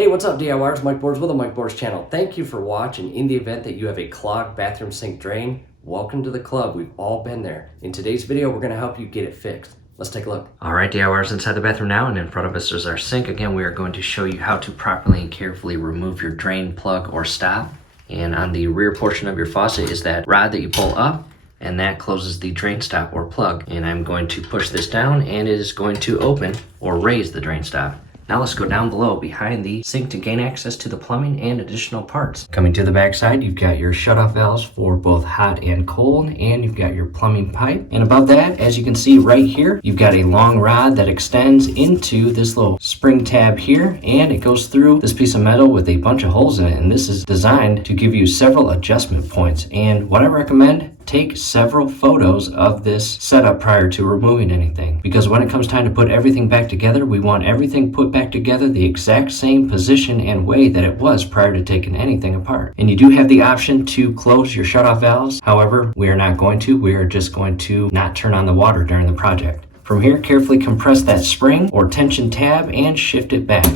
Hey, what's up DIYers? Mike Boards with the Mike Boards channel. Thank you for watching. In the event that you have a clogged bathroom sink drain, welcome to the club. We've all been there. In today's video, we're going to help you get it fixed. Let's take a look. All right, DIYers, inside the bathroom now, and in front of us is our sink. Again, we are going to show you how to properly and carefully remove your drain plug or stop. And on the rear portion of your faucet is that rod that you pull up, and that closes the drain stop or plug. And I'm going to push this down, and it is going to open or raise the drain stop. Now let's go down below behind the sink to gain access to the plumbing and additional parts. Coming to the back side, you've got your shutoff valves for both hot and cold, and you've got your plumbing pipe. And above that, as you can see right here, you've got a long rod that extends into this little spring tab here, and it goes through this piece of metal with a bunch of holes in it. And this is designed to give you several adjustment points. And what I recommend, take several photos of this setup prior to removing anything, because when it comes time to put everything back together, we want everything put back together the exact same position and way that it was prior to taking anything apart. And you do have the option to close your shutoff valves. However, we are not going to. We are just going to not turn on the water during the project. From here, carefully compress that spring or tension tab and shift it back,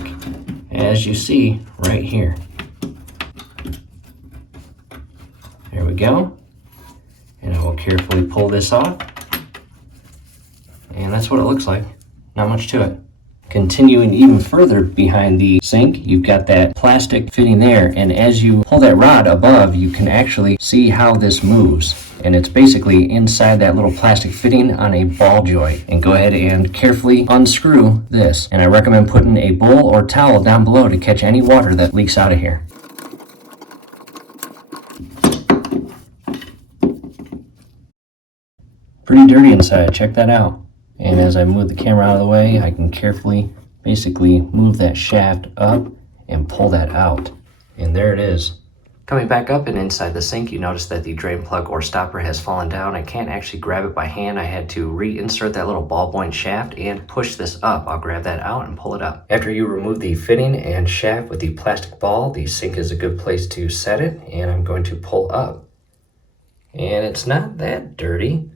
as you see right here. There we go. And I will carefully pull this off. And that's what it looks like. Not much to it. Continuing even further behind the sink, you've got that plastic fitting there. And as you pull that rod above, you can actually see how this moves. And it's basically inside that little plastic fitting on a ball joint. And go ahead and carefully unscrew this. And I recommend putting a bowl or towel down below to catch any water that leaks out of here. Pretty dirty inside, check that out. And as I move the camera out of the way, I can carefully basically move that shaft up and pull that out. And there it is. Coming back up and inside the sink, you notice that the drain plug or stopper has fallen down. I can't actually grab it by hand. I had to reinsert that little ball point shaft and push this up. I'll grab that out and pull it up. After you remove the fitting and shaft with the plastic ball, the sink is a good place to set it. And I'm going to pull up. And it's not that dirty,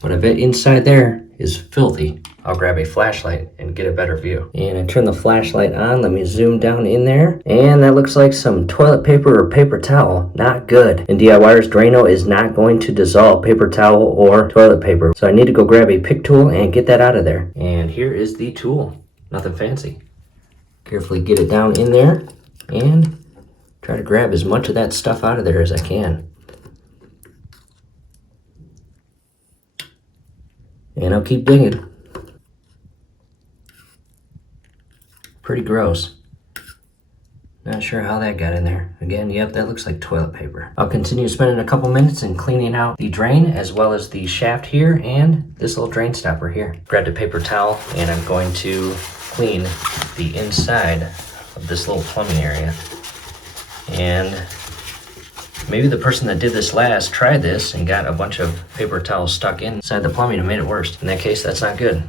but I bet inside there is filthy. I'll grab a flashlight and get a better view. And I turn the flashlight on. Let me zoom down in there. And that looks like some toilet paper or paper towel. Not good. And DIYers, Drano is not going to dissolve paper towel or toilet paper. So I need to go grab a pick tool and get that out of there. And here is the tool. Nothing fancy. Carefully get it down in there and try to grab as much of that stuff out of there as I can. And I'll keep digging. Pretty gross. Not sure how that got in there. Again, yep, that looks like toilet paper. I'll continue spending a couple minutes and cleaning out the drain as well as the shaft here and this little drain stopper here. Grabbed a paper towel and I'm going to clean the inside of this little plumbing area. And maybe the person that did this last tried this and got a bunch of paper towels stuck inside the plumbing and made it worse. In that case, that's not good.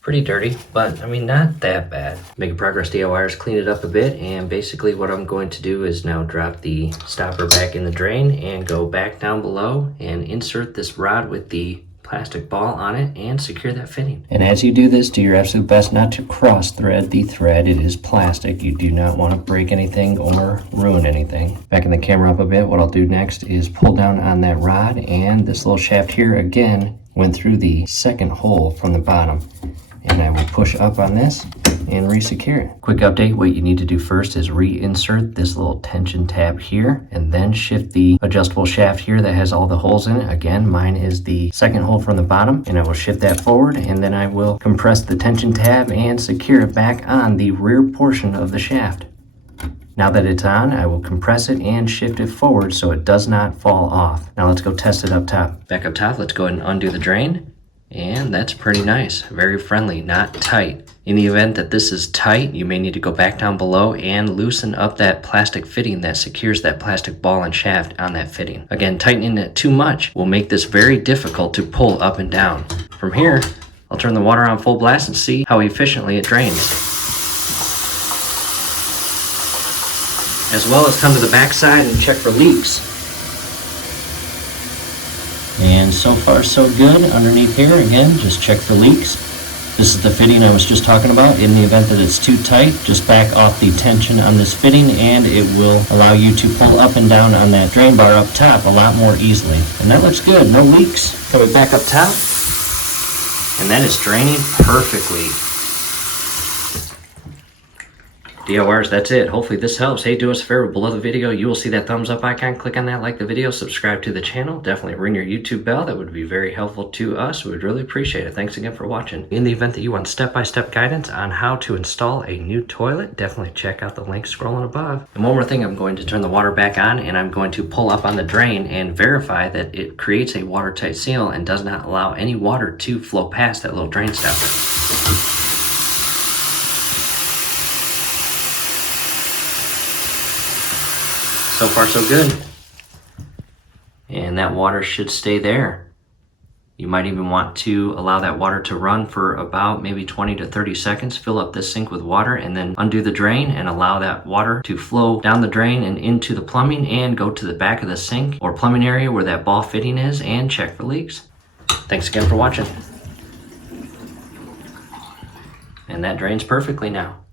Pretty dirty, but I mean, not that bad. Making progress, DIYers, clean it up a bit, and basically what I'm going to do is now drop the stopper back in the drain and go back down below and insert this rod with the plastic ball on it and secure that fitting. And as you do this, do your absolute best not to cross thread the thread. It is plastic. You do not want to break anything or ruin anything. Backing the camera up a bit, what I'll do next is pull down on that rod, and this little shaft here again went through the second hole from the bottom. And I will push up on this and re-secure it. Quick update, what you need to do first is reinsert this little tension tab here and then shift the adjustable shaft here that has all the holes in it. Again, mine is the second hole from the bottom, and I will shift that forward, and then I will compress the tension tab and secure it back on the rear portion of the shaft. Now that it's on, I will compress it and shift it forward so it does not fall off. Now let's go test it up top. Back up top, let's go ahead and undo the drain. And that's pretty nice, very friendly, not tight. In the event that this is tight, you may need to go back down below and loosen up that plastic fitting that secures that plastic ball and shaft on that fitting. Again, tightening it too much will make this very difficult to pull up and down. From here, I'll turn the water on full blast and see how efficiently it drains. As well as come to the back side and check for leaks. And so far so good underneath here. Again, just check for leaks. This is the fitting I was just talking about. In the event that it's too tight, just back off the tension on this fitting and it will allow you to pull up and down on that drain bar up top a lot more easily. And that looks good, no leaks. Coming back up top, and that is draining perfectly. DIYers, that's it. Hopefully this helps. Hey, do us a favor, below the video, you will see that thumbs up icon. Click on that, like the video, subscribe to the channel. Definitely ring your YouTube bell. That would be very helpful to us. We would really appreciate it. Thanks again for watching. In the event that you want step-by-step guidance on how to install a new toilet, definitely check out the link scrolling above. And one more thing, I'm going to turn the water back on and I'm going to pull up on the drain and verify that it creates a watertight seal and does not allow any water to flow past that little drain stopper. So far so good. And that water should stay there. You might even want to allow that water to run for about maybe 20 to 30 seconds. Fill up this sink with water and then undo the drain and allow that water to flow down the drain and into the plumbing and go to the back of the sink or plumbing area where that ball fitting is and check for leaks. Thanks again for watching. And that drains perfectly now.